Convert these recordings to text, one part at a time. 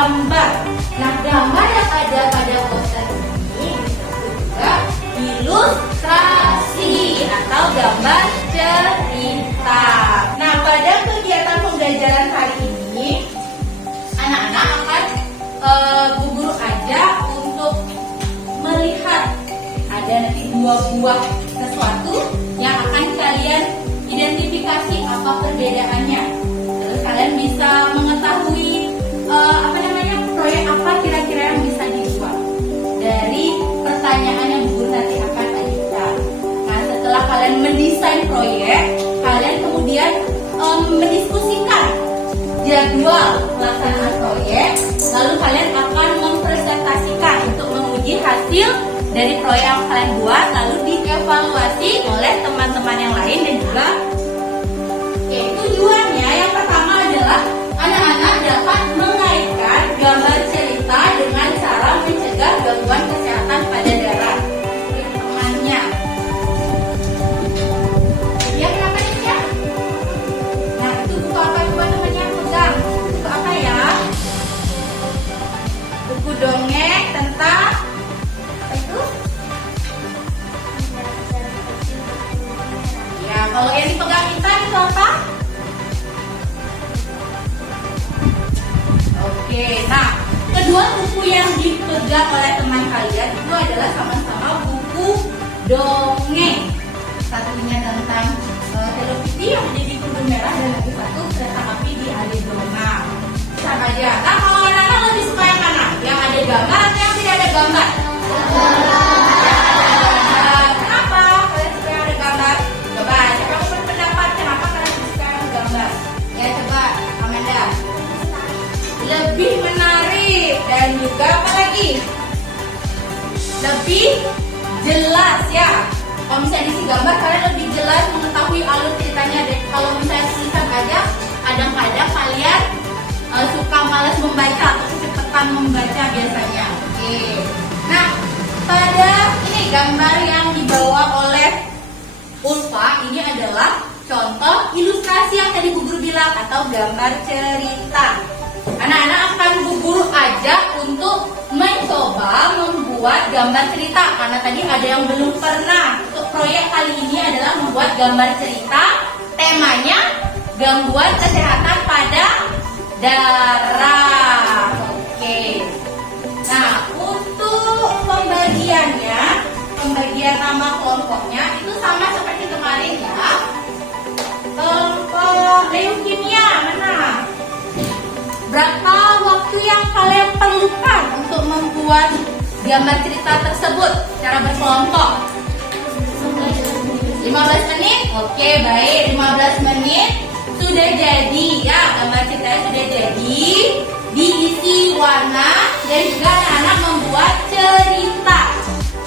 gambar. Nah, gambar yang ada pada poster ini disebut juga ilustrasi atau gambar cerita. Nah, pada kegiatan pembelajaran hari ini, anak-anak akan Bu Guru ajak untuk melihat ada nanti dua buah sesuatu yang akan kalian identifikasi apa perbedaannya. Terus kalian bisa mengetahui proyek apa kira-kira yang bisa dibuat dari pertanyaan yang Bu Guru nanti akan ajukan. Nah, setelah kalian mendesain proyek, kalian kemudian mendiskusikan jadwal pelaksanaan proyek, lalu kalian akan mempresentasikan untuk menguji hasil dari proyek yang kalian buat, lalu dievaluasi oleh teman-teman yang lain dan juga tujuannya yang pertama adalah anak-anak dapat mengaitkan gambar cerita dengan cara mencegah gangguan kesehatan pada darah temannya. Ya, kenapa nih ya? Nah, itu buku apa coba temannya pegang? Buku apa ya? Buku dongeng tentang apa itu? Ya, kalau yang dipegang kita itu apa? Oke, nah kedua buku yang dipegang oleh teman kalian itu adalah sama-sama buku dongeng. Satunya tentang Hello Kitty yang menjadi kudu merah dan lagi satu kereta api di Arizona. Sama aja. Nah, kalau anak-anak lebih suka yang mana? Yang ada gambar atau yang tidak ada gambar? Kenapa kalian suka yang ada gambar? Coba, siapa yang berpendapat kenapa kalian suka yang ada gambar? Ya, coba, Amanda. Lebih menarik dan juga apa lagi? Lebih jelas ya. Kalau misalnya diisi gambar kalian lebih jelas mengetahui alur ceritanya. Dan kalau misalnya tulisan aja, kadang-kadang kalian suka malas membaca atau kecepatan membaca biasanya. Oke. Nah, pada ini gambar yang dibawa oleh Ulfa ini adalah contoh ilustrasi yang tadi Bu Guru bilang atau gambar cerita. Anak-anak akan Bu Guru ajak untuk mencoba membuat gambar cerita karena tadi ada yang belum pernah. Untuk proyek kali ini adalah membuat gambar cerita. Temanya gangguan kesehatan pada darah. Oke. Nah, untuk pembagiannya, pembagian nama kelompoknya itu sama seperti kemarin ya. Kelompok leukemia mana? Berapa waktu yang kalian perlukan untuk membuat gambar cerita tersebut secara berkelompok? 15 menit? Oke, baik. 15 menit sudah jadi ya. Gambar ceritanya sudah jadi. Diisi warna dan juga anak-anak membuat cerita.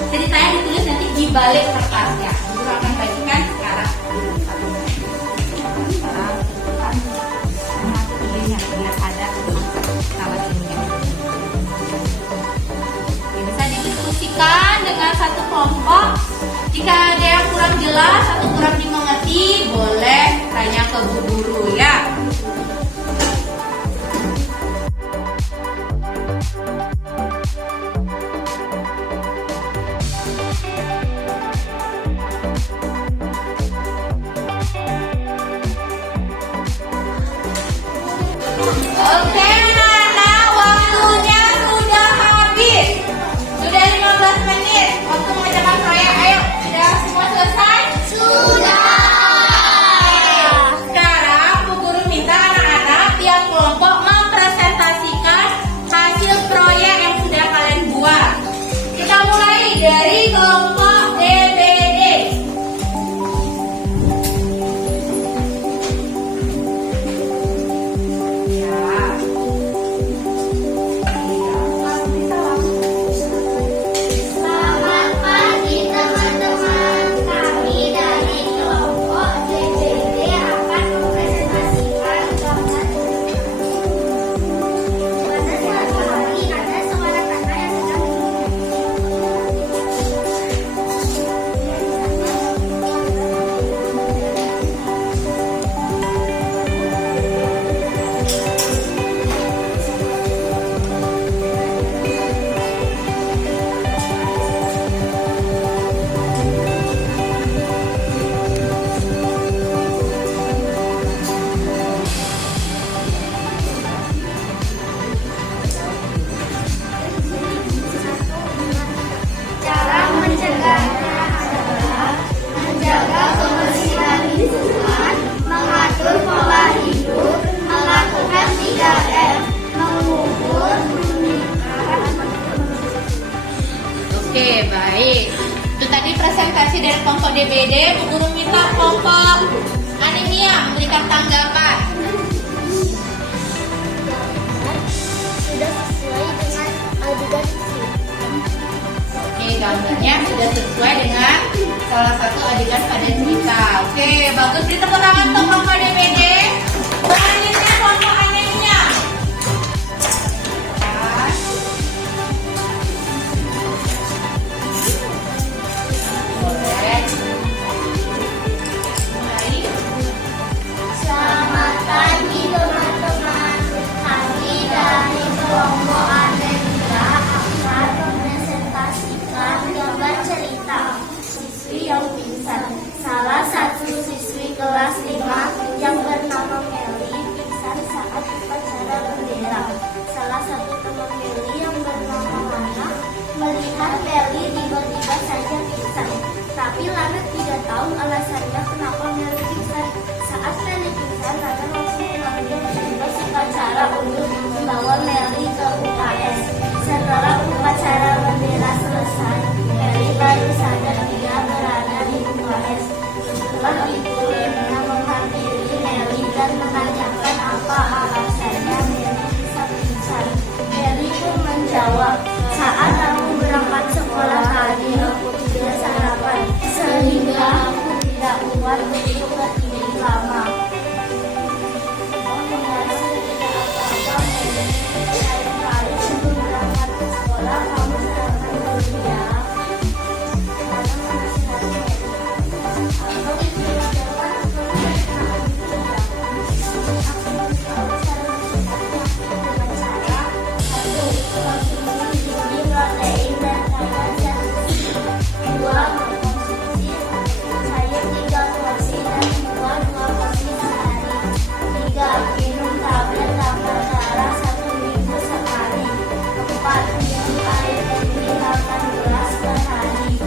Ceritanya ditulis nanti di balik kertasnya. Guru akan bagikan sekarang. Biar ada narasinya. Bisa didiskusikan dengan satu kelompok. Jika ada yang kurang jelas atau kurang dimengerti, boleh tanya ke Bu Guru ya. Oke, anak-anak, waktunya sudah habis. Sudah 15 menit waktu mengerjakan proyek. Ayo, sudah semua selesai? Sudah. Sekarang Bu Guru minta anak-anak tiap kelompok mempresentasikan hasil proyek yang sudah kalian buat. Kita mulai dari kelompok DBD. Ya. DBD, Bu Guru minta kelompok Anemia memberikan tanggapan. Sudah sesuai dengan adegan film. Oke, gambarnya sudah sesuai dengan salah satu adegan pada cerita. Oke, bagus. Beri tepuk tangan untuk kelompok DBD. Selanjutnya kelompok Anemia. Boleh. Mulai. Selamat pagi teman-teman. Kami dari kelompok Anemia akan mempresentasikan gambar cerita siswi yang pingsan. Salah satu siswi kelas 5 yang bernama Meli pingsan saat upacara bendera. Salah satu teman Meli yang bernama Lana melihat Meli tiba-tiba saja pingsan. Tapi Lana tidak tahu alasannya kenapa Meli pingsan. Saat Meli pingsan, Lana langsung mengambil tugas upacara untuk membawa Meli ke UKS. Setelah upacara bendera selesai, Meli baru sadar dia berada di UKS. Setelah itu, Lena menghampiri Meli dan menanyakan apa alasannya Meli bisa pingsan. Meli pun menjawab, saat aku berangkat sekolah tadi aku tidak sarapan, sehingga aku tidak kuat untuk berdiri lama. Oh, mengaji tidak apa-apa, Meli. Lain kali sebelum berangkat ke sekolah, kamu sarapan dulu ya. Lalu menasihati Meli. Aku tidak dapat mengenalkan dia. Aku tahu cara menasihati dengan cara satu, konsumsi tinggi protein dan kaya zat besi. Dua, mengkonsumsi sayur 3 porsi dan buah 2 porsi sehari. Tiga, minum tablet tambah darah 1 minggu sekali. Empat, minum air putih 8 gelas per hari.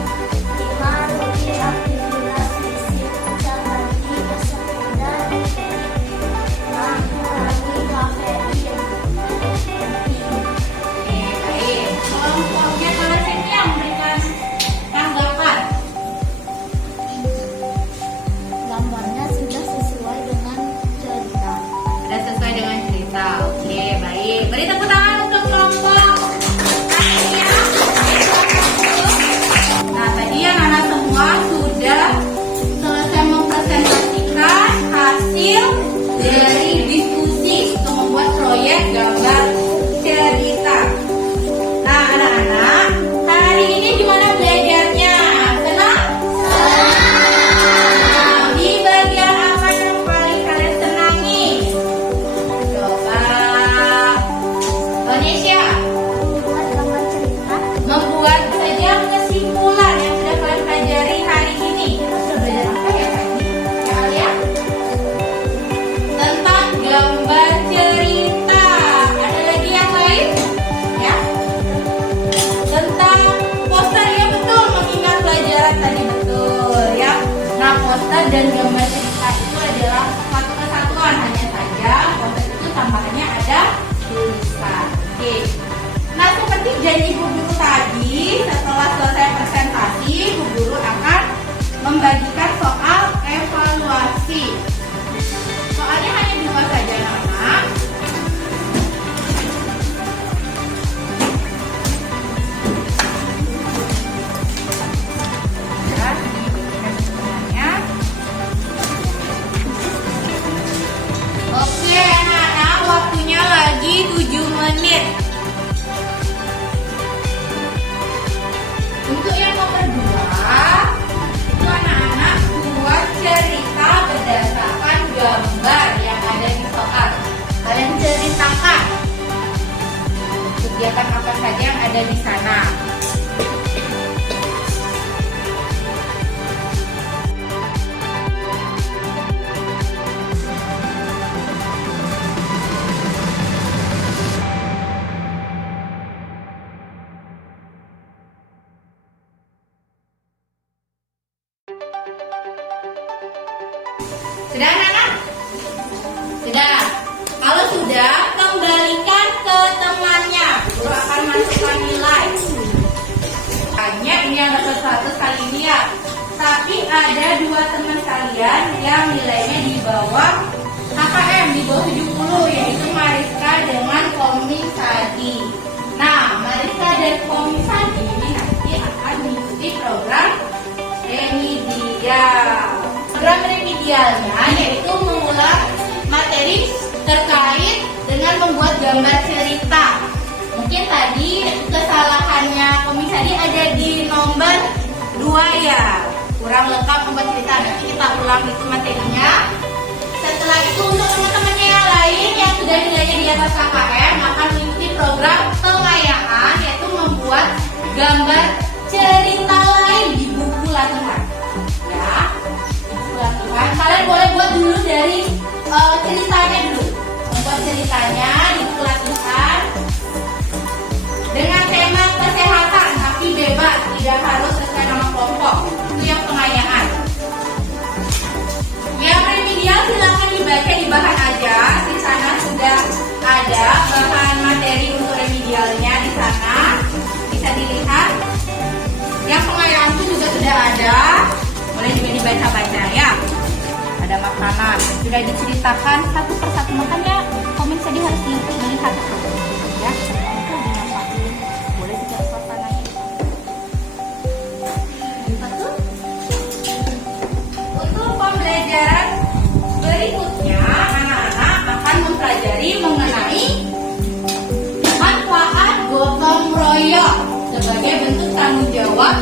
Lima, rutin aktivitas fisik seperti bersepeda dan jogging. Enam, kurangi kafein. Oke, baik. Kelompoknya kelas ini yang memberikan tanggapan. Gambarnya sudah sesuai dengan cerita. Sudah sesuai dengan cerita. Oke, baik. Beri tepuk tangan untuk kelompok Anemia. Nah, tadi anak-anak semua sudah selesai mempresentasikan hasil dari diskusi untuk membuat proyek gambar cerita. Nah, anak-anak, hari ini gimana belajarnya? Senang? Nah, di bagian apa yang paling kalian senangi? Coba, Indonesia Buat gambar cerita. membuat saja kesimpulan yang sudah kalian pelajari hari ini. Kita sudah belajar apa ya tadi? Ya kalian? Tentang gambar cerita. Ada lagi yang lain? Ya. Tentang poster, ya betul, mengingat pelajaran tadi betul ya. Nah, poster dan gambar cerita itu adalah satu kesatuan, hanya saja poster itu tambahannya ada tulisan. Oke. Nah, seperti janji Bu Guru tadi, setelah selesai presentasi, Bu Guru akan membagikan soal evaluasi. Soalnya hanya 2 saja, anak-anak. Ya, diberikan semuanya. Oke, anak-anak, waktunya lagi 7 menit. Untuk yang nomor 2, itu anak-anak buat cerita berdasarkan gambar yang ada di soal. Kalian ceritakan kegiatan apa saja yang ada di sana. Sudah anak-anak? Sudah. Kalau sudah, kembalikan ke temannya. Guru akan masukkan nilai. Hanya ini yang dapat 100 kali ini ya. Tapi ada 2 teman kalian yang nilainya di bawah HKM, di bawah 70, yaitu Mariska dengan Koming Sadi. Nah, Mariska dan Koming Sadi ini nanti akan mengikuti program remedial. Program remedialnya yaitu mengulang materi terkait dengan membuat gambar cerita. Mungkin tadi kesalahannya Koming Sadi ada di nomor 2 ya, kurang lengkap membuat cerita. Nanti kita ulang itu materinya. Setelah itu untuk teman-temannya yang lain yang sudah nilainya di atas KKM akan mengikuti program pengayaan, yaitu membuat gambar cerita lain di buku latihan. Ya, di buku latihan. Kalian boleh buat dulu dari ceritanya dulu. Membuat ceritanya di buku latihan dengan tema kesehatan, tapi bebas, tidak harus sesuai nama kelompok. Itu yang pengayaan. Yang remedial silakan dibaca di bahan aja. Di sana sudah ada bahan materi untuk remedialnya di sana. Bisa dilihat. Yang pengayaan pun juga sudah ada. Boleh juga dibaca-baca ya. Ada makanan. Sudah diceritakan satu persatu, makanya Koming Sadi harus dilihat. Ya, itu dinamakan. Boleh juga suasananya. Untuk pembelajaran berikutnya, anak-anak akan mempelajari mengenai manfaat gotong royong sebagai bentuk tanggung jawab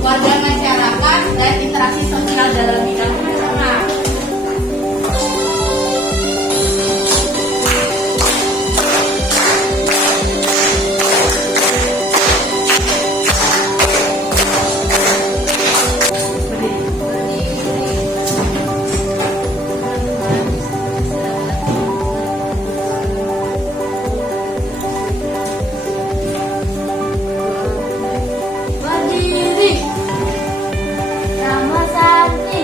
warga masyarakat dan interaksi sosial dalam bidang nasional. Nama Santi.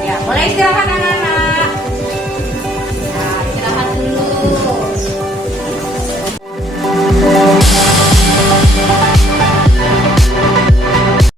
Ya, mulai silakan